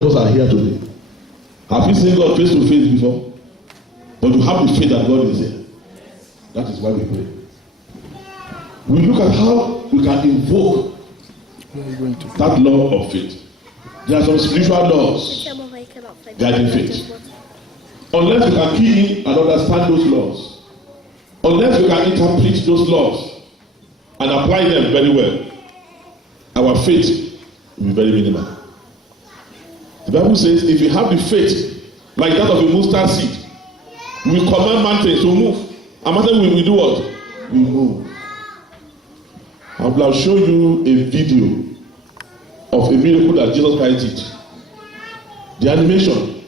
of us are here today. Have you seen God face to face before? But you have the faith that God is here. That is why we pray. We look at how we can invoke that law of faith. There are some spiritual laws guiding faith. Unless we can key in and understand those laws, unless we can interpret those laws and apply them very well, our faith will be very minimal. The Bible says if you have the faith like that of a mustard seed, we command mountains to move. And mountains will do what? We move. I will show you a video of a miracle that Jesus Christ did. The animation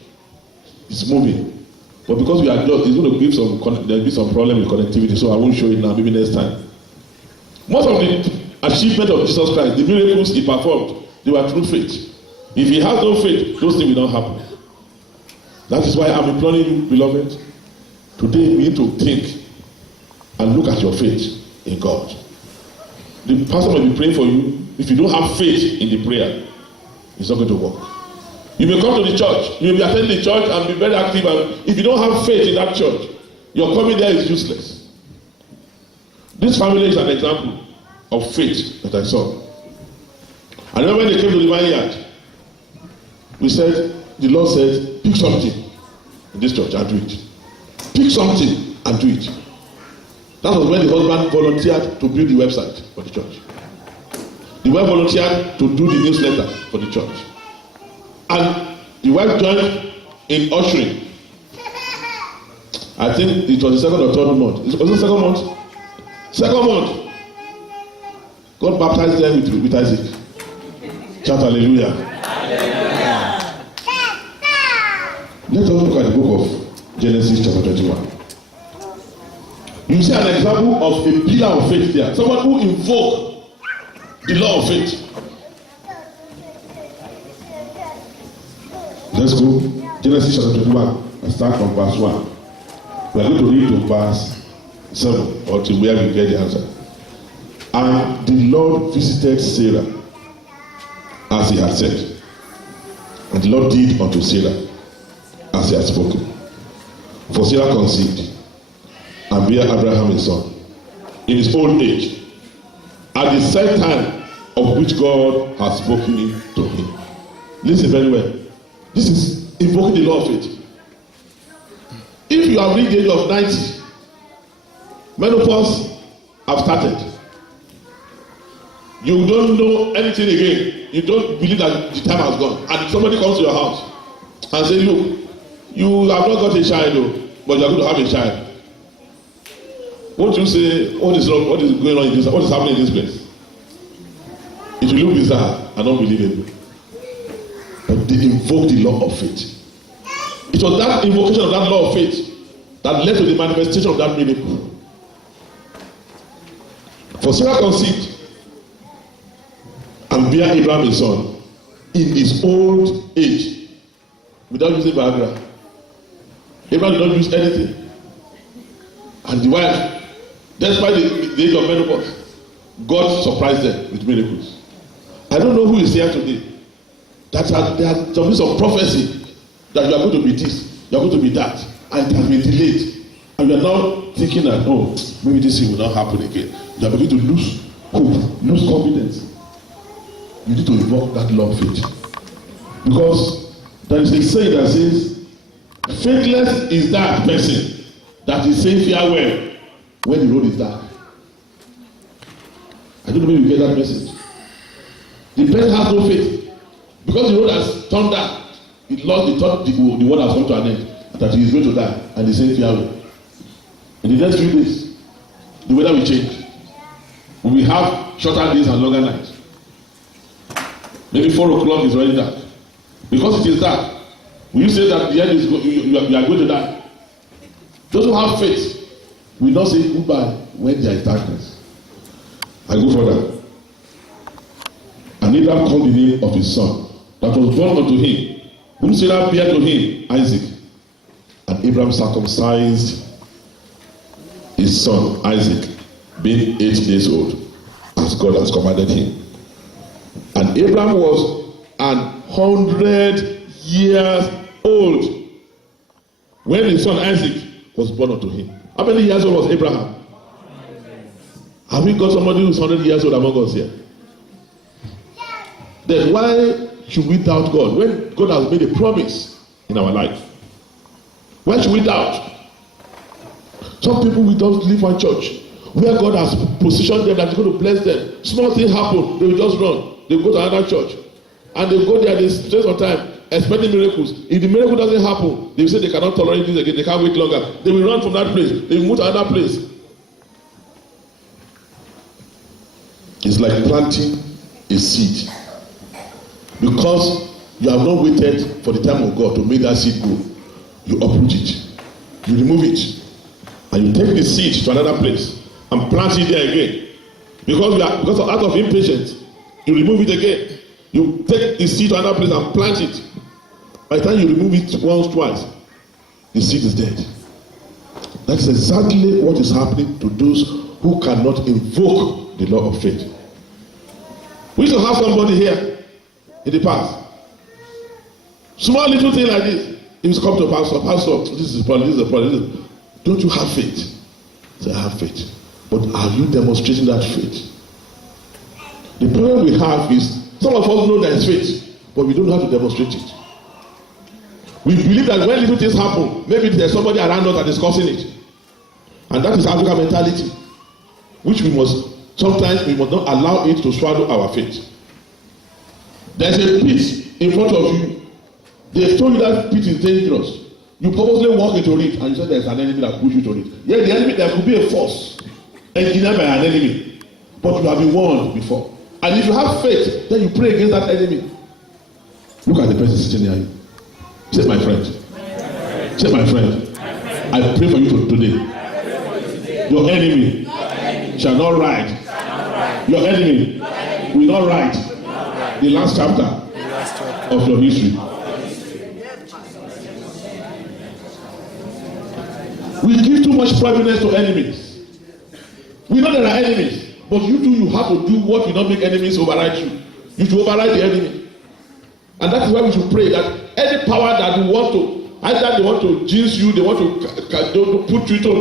is moving, but because we are just, it's going to give there will be some problem with connectivity, so I won't show it now. Maybe next time. Most of the achievement of Jesus Christ, the miracles he performed, they were through faith. If he has no faith, those things will not happen. That is why I'm imploring you, beloved. Today we need to think and look at your faith in God. The pastor may be praying for you. If you don't have faith in the prayer, it's not going to work. You may come to the church, you may be attending the church and be very active, and if you don't have faith in that church, your coming there is useless. This family is an example of faith that I saw. I remember when they came to the vineyard, the Lord said, pick something in this church and do it. Pick something and do it. That was when the husband volunteered to build the website for the church. The wife volunteered to do the newsletter for the church. And the wife joined in ushering. I think it was the second or third month. Was it the second month? Second month. God baptized them with Isaac. Shout hallelujah. Hallelujah. Let us look at the book of Genesis chapter 21. You see an example of a pillar of faith there. Someone who invoked the law of faith. Let's go. Genesis chapter 21. I start from verse 1. We are going to read to verse 7 or to where we get the answer. And the Lord visited Sarah as he had said. And the Lord did unto Sarah as he had spoken. For Sarah conceived and bare Abraham a son in his old age, at the set time of which God had spoken to him. Listen very well. This is invoking the law of faith. If you have reached the age of 90, menopause have started. You don't know anything again. You don't believe that the time has gone. And somebody comes to your house and says, look, you have not got a child, but you are going to have a child. Won't you say, what is going on in this? What is happening in this place? It will look bizarre and unbelievable. But they invoked the law of faith. It was that invocation of that law of faith that led to the manifestation of that miracle. For Sarah conceived and bare Abraham a son in his old age without using Viagra. Abraham did not use anything. And the wife, despite the age of menopause, God surprised them with miracles. I don't know who is here today. There has been some prophecy that you are going to be this, you are going to be that, and it has been delayed. And you are now thinking that, oh, maybe this thing will not happen again. You are beginning to lose hope, lose confidence. You need to invoke that law of faith. Because there is a saying that says, faithless is that person that is saying farewell when the road is dark. I don't know if you get that message. The person has no faith. Because the road has turned dark, he lost the world has come to an end, that he is going to die, and he said farewell. In the next few days, the weather will change. We will have shorter days and longer nights. Maybe 4 o'clock is already dark. Because it is dark, will you say that the end is you are going to die? Those who have faith will not say goodbye when there is darkness. I go further. And Abraham called the name of his son that was born unto him, whom Sarah bare to him, Isaac. And Abraham circumcised his son Isaac, being 8 days old, as God has commanded him. And Abraham was 100 years old when his son Isaac was born unto him. How many years old was Abraham? Have we got somebody who's 100 years old among us here? Then why should we doubt God when God has made a promise in our life? Why should we doubt? Some people we don't live one church where God has positioned them that He's going to bless them. Small things happen, they will just run. They will go to another church. And they go there, they spend some time expecting miracles. If the miracle doesn't happen, they will say they cannot tolerate this again, they can't wait longer. They will run from that place, they will move to another place. It's like planting a seed. Because you have not waited for the time of God to make that seed grow, you uproot it, you remove it, and you take the seed to another place and plant it there again. Because out of impatience, you remove it again. You take the seed to another place and plant it. By the time you remove it once, twice, the seed is dead. That's exactly what is happening to those who cannot invoke the law of faith. We should have somebody here in the past. Small little thing like this. If you come to pastor, this is a problem. Don't you have faith? Say, I have faith. But are you demonstrating that faith? The problem we have is some of us know there is faith, but we don't know how to demonstrate it. We believe that when little things happen, maybe there's somebody around us that is causing it. And that is African mentality, which sometimes we must not allow it to swallow our faith. There's a pit in front of you. They told you that pit is dangerous. You purposely walk into it and you say there's an enemy that pushes you to it. Yeah, the enemy, there could be a force engineered by an enemy, but you have been warned before. And if you have faith, then you pray against that enemy. Look at the person sitting near you. Say, my friend. Say, my friend. I pray for you today. Your enemy shall not ride. Your enemy will not ride the last chapter of your history. We give too much prominence to enemies. We know there are enemies, but you have to do what will not make enemies override you. You should override the enemy. And that is why we should pray that any power that we want to, either they want to jinx you, they want to put you to